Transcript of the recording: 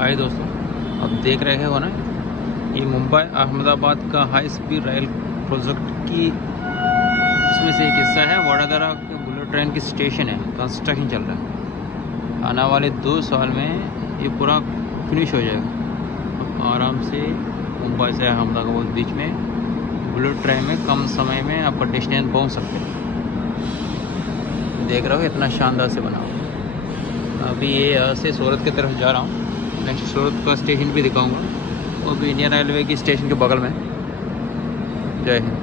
हाय दोस्तों, अब देख रहे हो ना, ये मुंबई अहमदाबाद का हाई स्पीड रेल प्रोजेक्ट की इसमें से एक हिस्सा है। वडोदरा के बुलेट ट्रेन की स्टेशन है, कंस्ट्रक्शन चल रहा है। आने वाले 2 साल में ये पूरा फिनिश हो जाएगा। अब आराम से मुंबई से अहमदाबाद बीच में बुलेट ट्रेन में कम समय में आप डेस्टिनेशन पहुंच सकते हैं। देख रहे हो इतना शानदार से बना हुआ। अभी ये यहाँ से सूरत की तरफ जा रहा हूँ। नेक्स्ट सूरत का स्टेशन भी दिखाऊंगा, वो भी इंडियन रेलवे की स्टेशन के बगल में। जय हिंद।